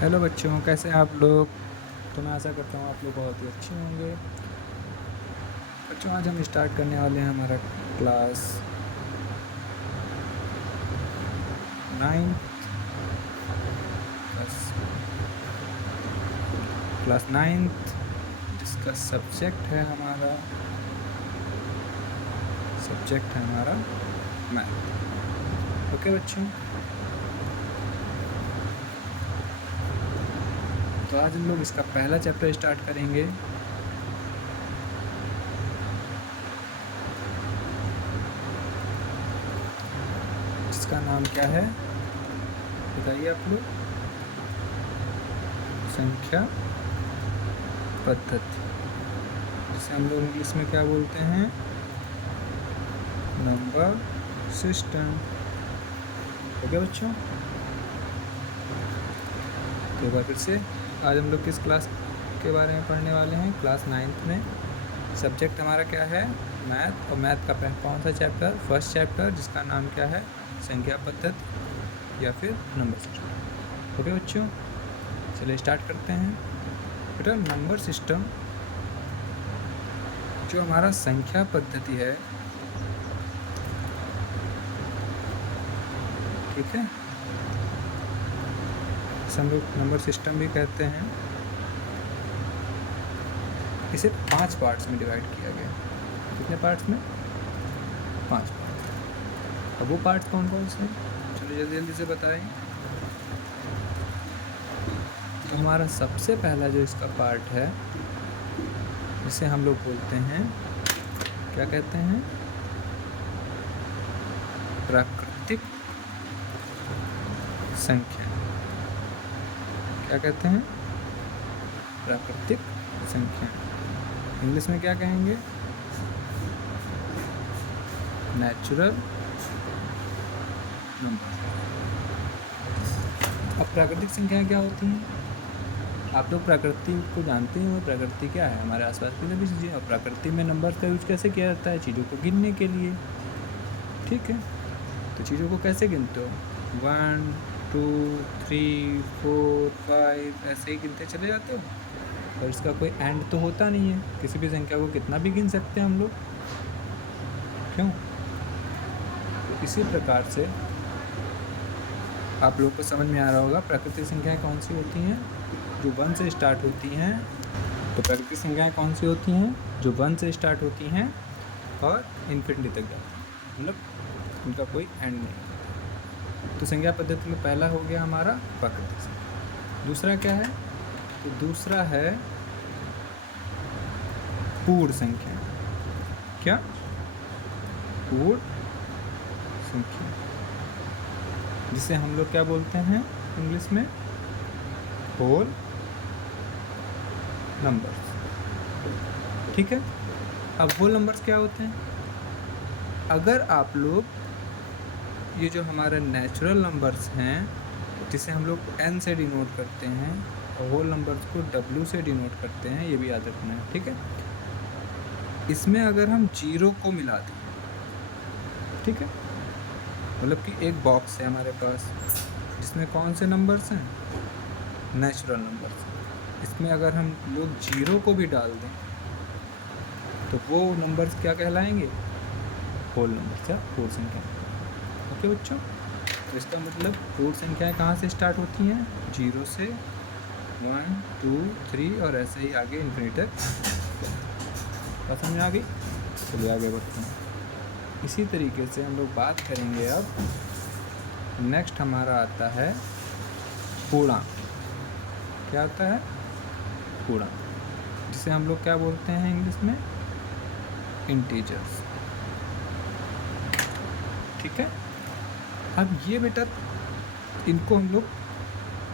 Hello बच्चों, कैसे हैं आप लोग। तो मैं आशा करता हूँ आप लोग बहुत ही अच्छे होंगे। बच्चों, आज हम स्टार्ट करने वाले हैं हमारा क्लास 9 क्लास 9th, जिसका सब्जेक्ट है हमारा मैथ। ओके बच्चों, तो आज हम लोग इसका पहला चैप्टर स्टार्ट करेंगे। जिसका नाम क्या है बताइए आप लोग। संख्या पद्धति, जिसे हम लोग इंग्लिश में क्या बोलते हैं, नंबर सिस्टम। ओके बच्चों, तो एक बार फिर से आज हम लोग किस क्लास के बारे में पढ़ने वाले हैं। क्लास 9th में सब्जेक्ट हमारा क्या है, मैथ। और मैथ का कौन सा चैप्टर, फर्स्ट चैप्टर, जिसका नाम क्या है, संख्या पद्धति या फिर नंबर सिस्टम। ओके बच्चों, चलिए स्टार्ट करते हैं। बेटा, नंबर सिस्टम जो हमारा संख्या पद्धति है, ठीक है, इसे हम लोग नंबर सिस्टम भी कहते हैं। इसे 5 पार्ट्स में डिवाइड किया गया। कितने पार्ट्स में? 5 पार्ट। अब वो पार्ट्स कौन कौन से हैं, चलो जल्दी जल्दी से बताएं। तो हमारा सबसे पहला जो इसका पार्ट है, जिसे हम लोग बोलते हैं, क्या कहते हैं, प्राकृतिक संख्या। क्या कहते हैं? प्राकृतिक संख्या। इंग्लिश में क्या कहेंगे? Natural number. अब प्राकृतिक संख्याएं क्या होती हैं? आप लोग प्रकृति को जानते हैं। प्रकृति क्या है? हमारे आसपास की सभी चीज़ें। और प्रकृति में नंबर्स का यूज कैसे किया जाता है? चीज़ों को गिनने के लिए, ठीक है। तो चीज़ों को कैसे गिनते हो? 1 2 3 4 5 ऐसे ही गिनते चले जाते हो, और इसका कोई एंड तो होता नहीं है। किसी भी संख्या को कितना भी गिन सकते हैं हम लोग, क्यों? तो इसी प्रकार से आप लोग को समझ में आ रहा होगा प्राकृतिक संख्याएं कौन सी होती हैं, जो 1 से स्टार्ट होती हैं। तो प्राकृतिक संख्याएं कौन सी होती हैं, जो 1 से स्टार्ट होती हैं और इन्फिनिटी तक जाती हैं, मतलब उनका कोई एंड नहीं। तो संख्या पद्धति में पहला हो गया हमारा प्राकृतिक संख्या। दूसरा क्या है? तो दूसरा है पूर्ण संख्या। क्या? पूर्ण संख्या, जिसे हम लोग क्या बोलते हैं इंग्लिश में, होल नंबर्स, ठीक है। अब होल नंबर्स क्या होते हैं? अगर आप लोग ये जो हमारे नेचुरल नंबर्स हैं, जिसे हम लोग n से डिनोट करते हैं, और होल नंबर्स को w से डिनोट करते हैं, ये भी याद रखना है, ठीक है। इसमें अगर हम 0 को मिला दें, ठीक है, मतलब कि एक बॉक्स है हमारे पास जिसमें कौन से नंबर्स हैं, नेचुरल नंबर्स। इसमें अगर हम लोग 0 को भी डाल दें तो वो नंबर्स क्या कहलाएंगे, होल नंबर्स या पूर्ण संख्या। ओके बच्चों, तो इसका मतलब पूर्ण संख्याएं कहाँ से स्टार्ट होती हैं, 0 से 1 2 3 और ऐसे ही आगे इन्फिनिटी तक। बात समझ में आ गई? चलिए आगे बढ़ते हैं। इसी तरीके से हम लोग बात करेंगे। अब नेक्स्ट हमारा आता है पूर्णांक। क्या आता है? पूर्णांक, जिसे हम लोग क्या बोलते हैं इंग्लिश में, इंटीजर्स, ठीक है। अब ये बेटा, इनको हम लोग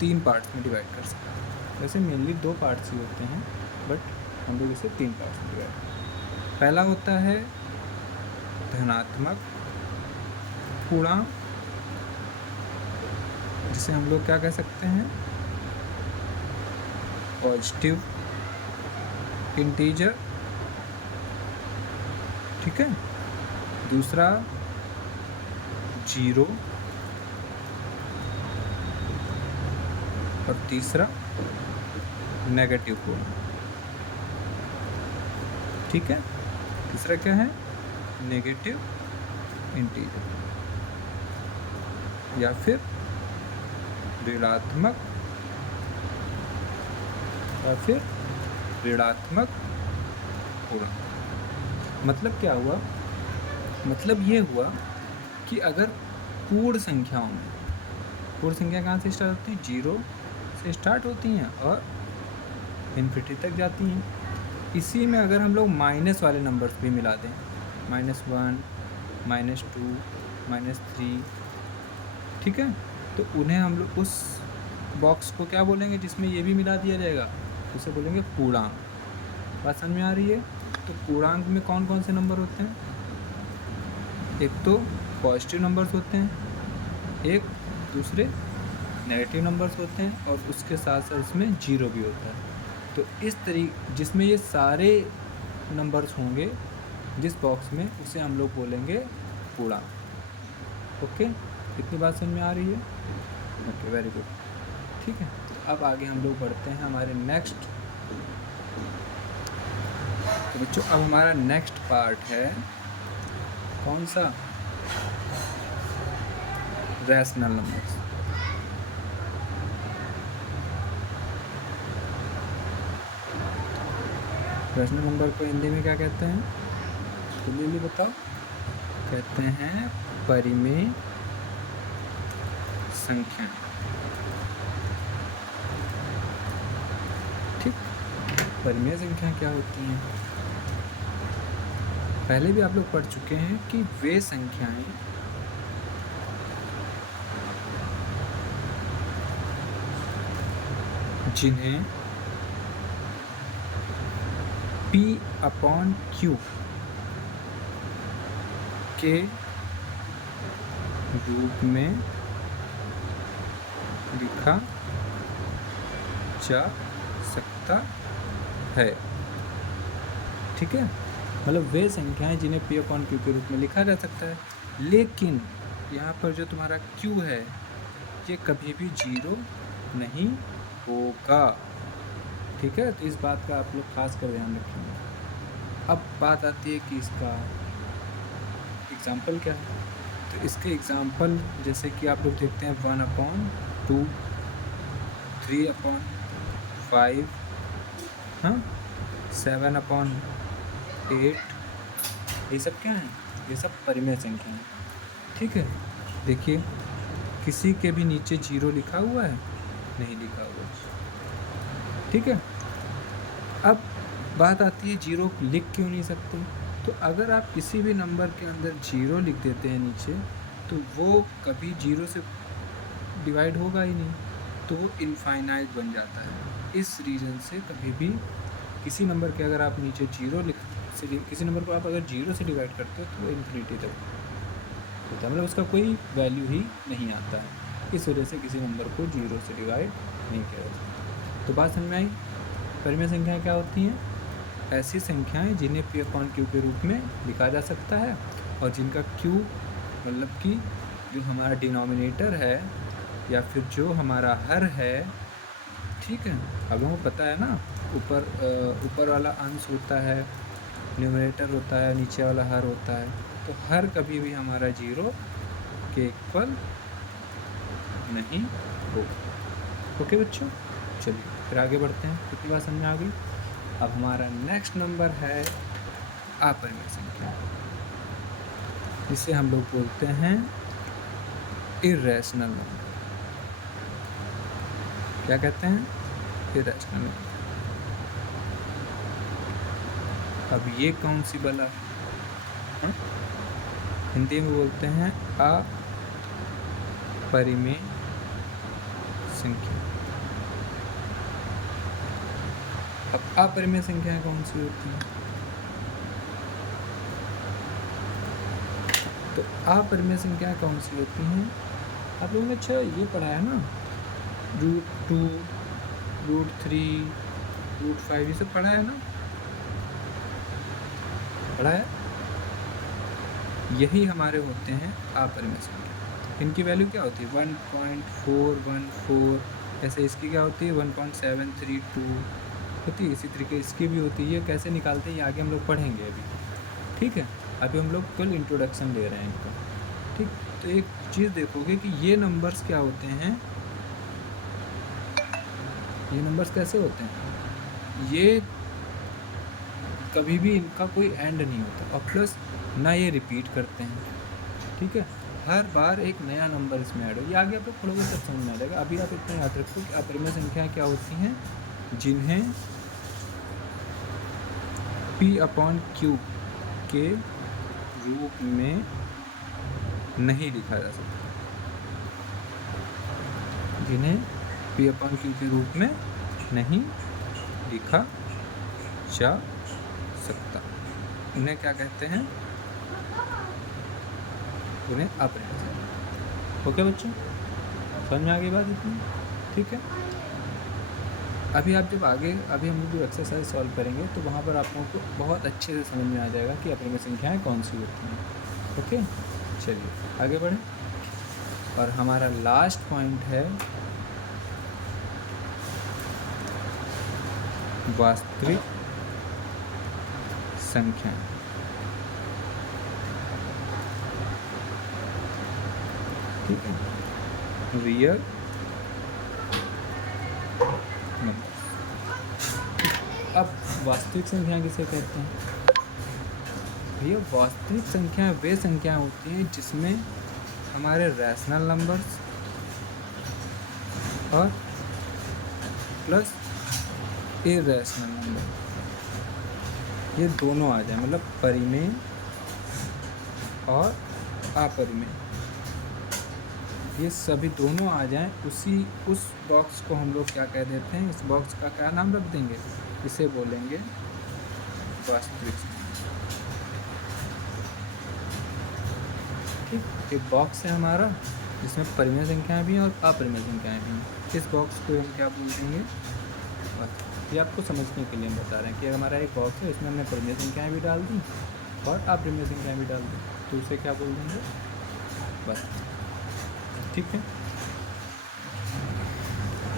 3 पार्ट्स में डिवाइड कर सकते हैं। वैसे मेनली 2 पार्ट्स ही होते हैं, बट हम लोग इसे 3 पार्ट्स में डिवाइड करते हैं। पहला होता है धनात्मक पूर्णांक, जिसे हम लोग क्या कह सकते हैं, पॉजिटिव इंटीजर, ठीक है। दूसरा 0, और तीसरा नेगेटिव पूर्ण। ठीक है, तीसरा क्या है? नेगेटिव इंटीजर या फिर ऋणात्मक पूर्ण। मतलब क्या हुआ? मतलब ये हुआ कि अगर पूर्ण संख्याओं में, पूर्ण संख्या कहाँ से स्टार्ट होती है? 0 से स्टार्ट होती हैं और इन्फिनिटी तक जाती हैं। इसी में अगर हम लोग माइनस वाले नंबर्स भी मिला दें, -1, -2, -3, ठीक है, तो उन्हें हम लोग उस बॉक्स को क्या बोलेंगे जिसमें ये भी मिला दिया जाएगा? उसे बोलेंगे पूर्णांक। बात समझ में आ रही है? तो पूर्णांक में कौन कौन से नंबर होते हैं? एक तो पॉजिटिव नंबर्स होते हैं, एक दूसरे नेगेटिव नंबर्स होते हैं, और उसके साथ साथ इसमें 0 भी होता है। तो इस जिसमें ये सारे नंबर्स होंगे जिस बॉक्स में, उसे हम लोग बोलेंगे पूर्णांक। ओके, इतनी बात समझ में आ रही है? Okay, very good. ठीक है, तो अब आगे हम लोग बढ़ते हैं हमारे नेक्स्ट। तो बच्चों, अब हमारा नेक्स्ट पार्ट है कौन सा? Rational numbers. रैशनल नंबर को हिंदी में क्या कहते हैं? जल्दी बताओ। कहते हैं परिमेय संख्या। ठीक, परिमेय संख्या क्या होती हैं? पहले भी आप लोग पढ़ चुके हैं कि वे संख्याएं जिन्हें P/Q के रूप में लिखा जा सकता है। ठीक है, मतलब वे संख्याएं जिन्हें P/Q के रूप में लिखा जा सकता है, लेकिन यहाँ पर जो तुम्हारा Q है ये कभी भी 0 नहीं होगा। ठीक है, तो इस बात का आप लोग खास कर ध्यान रखेंगे। अब बात आती है कि इसका एग्जाम्पल क्या है। तो इसके एग्जाम्पल जैसे कि आप लोग देखते हैं 1/2, 3/5, हाँ, 7/8, ये सब क्या हैं? ये सब परिमेय संख्या हैं। ठीक है, देखिए किसी के भी नीचे 0 लिखा हुआ है? नहीं लिखा हुआ। ठीक है, अब बात आती है 0 लिख क्यों नहीं सकते? तो अगर आप किसी भी नंबर के अंदर 0 लिख देते हैं नीचे, तो वो कभी 0 से डिवाइड होगा ही नहीं, तो वो इनफाइनाइट बन जाता है। इस रीज़न से कभी भी किसी नंबर के अगर आप नीचे 0 किसी नंबर को आप अगर 0 से डिवाइड करते हो तो वो इन्फिनिटी तक होता है, मतलब उसका कोई वैल्यू ही नहीं आता है। इस वजह से किसी नंबर को 0 से डिवाइड नहीं किया जा सकता। तो बात समझ में आई? परिमेय संख्याएँ क्या होती हैं? ऐसी संख्याएं जिन्हें P/Q के रूप में लिखा जा सकता है और जिनका Q मतलब कि जो हमारा डिनोमिनेटर है या फिर जो हमारा हर है, ठीक है, अब हमें पता है ना, ऊपर वाला अंश होता है, न्यूमरेटर होता है, नीचे वाला हर होता है। तो हर कभी भी हमारा 0 के इक्वल नहीं होगा। ओके बच्चों, चलिए फिर आगे बढ़ते हैं। कितनी बात समझ में आ गई? अब हमारा नेक्स्ट नंबर है अपरिमेय संख्या, जिसे हम लोग बोलते हैं इर्रेशनल नंबर। क्या कहते हैं? Irrational number. अब ये कौन सी बला है? हिंदी में बोलते हैं अपरिमेय संख्या। अब अपरिमेय संख्याएं कौन सी होती हैं? तो अपरिमेय संख्याएं कौन सी होती हैं? आप लोगों ने अच्छा ये पढ़ा है ना, √2, √3, √5, ये सब पढ़ा है ना? पढ़ा है? यही हमारे होते हैं अपरिमेय संख्या। इनकी वैल्यू क्या होती है? 1.414 ऐसे इसकी क्या होती है 1.732 होती है, इसी तरीके इसकी भी होती है। ये कैसे निकालते हैं ये आगे हम लोग पढ़ेंगे अभी, ठीक है। अभी हम लोग कल इंट्रोडक्शन ले रहे हैं इनका, ठीक। तो एक चीज़ देखोगे कि ये नंबर्स क्या होते हैं, ये नंबर्स कैसे होते हैं, ये कभी भी इनका कोई एंड नहीं होता, और प्लस ना ये रिपीट करते हैं, ठीक है। हर बार एक नया नंबर इसमें ऐड हो, ये आगे आप लोग पढ़ोगे तब समझ में आ जाएगा। अभी आप इतना याद रखो कि अपरिमेय संख्याएं क्या होती हैं, जिन्हें P/Q के रूप में नहीं लिखा जा सकता, जिन्हें P/Q के रूप में नहीं लिखा जा सकता, उन्हें क्या कहते हैं, उन्हें अपरिमेय संख्या। ओके बच्चों, समझ में आ गई बात इतनी, ठीक है। अभी आप जब आगे अभी हम लोग जो एक्सरसाइज सॉल्व करेंगे तो वहाँ पर आप लोगों को बहुत अच्छे से समझ में आ जाएगा कि अपरिमेय संख्याएं कौन सी होती हैं। ओके, चलिए आगे बढ़ें। और हमारा लास्ट पॉइंट है वास्तविक संख्याएं। ठीक है, रियल नंबर्स। अब वास्तविक संख्या किसे कहते हैं भैया? वास्तविक संख्याएं वे संख्याएं होती हैं जिसमें हमारे रैशनल नंबर्स और प्लस इरैशनल नंबर ये दोनों आ जाए, मतलब परिमेय और अपरिमेय, ये सभी दोनों आ जाएं उस बॉक्स को हम लोग क्या कह देते हैं, इस बॉक्स का क्या नाम रख देंगे, इसे बोलेंगे वास्तविक संख्या। ठीक, एक बॉक्स है हमारा जिसमें परिमेय संख्याएं भी हैं और अपरिमेय संख्याएं भी हैं, इस बॉक्स को हम क्या बोल देंगे, ये आपको समझने के लिए हम बता रहे हैं कि हमारा एक बॉक्स है, इसमें हमने परिमेय संख्याएं भी डाल दी और अपरिमेय संख्याएं भी डाल दी, तो उसे क्या बोल देंगे, बस। ठीक है,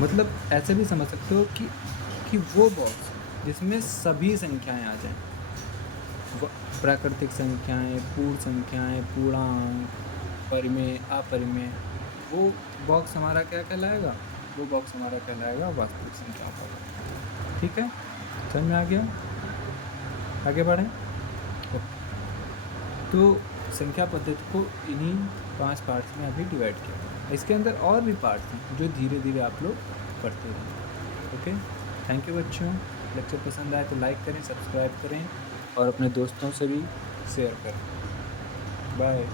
मतलब ऐसे भी समझ सकते हो कि वो बॉक्स जिसमें सभी संख्याएं आ जाएं, प्राकृतिक संख्याएं, पूर्ण संख्याएं, पूर्णांक, परिमेय, अपरिमेय, वो बॉक्स हमारा क्या कहलाएगा, वो बॉक्स हमारा कहलाएगा वास्तविक संख्या का। ठीक है, समझ में आ गया? आगे बढ़ें। तो संख्या पद्धति को इन्हीं 5 पार्ट्स में अभी डिवाइड किया। इसके अंदर और भी पार्ट्स हैं जो धीरे धीरे आप लोग पढ़ते रहें। ओके, थैंक यू बच्चों। लेक्चर पसंद आए तो लाइक करें, सब्सक्राइब करें और अपने दोस्तों से भी शेयर करें। बाय।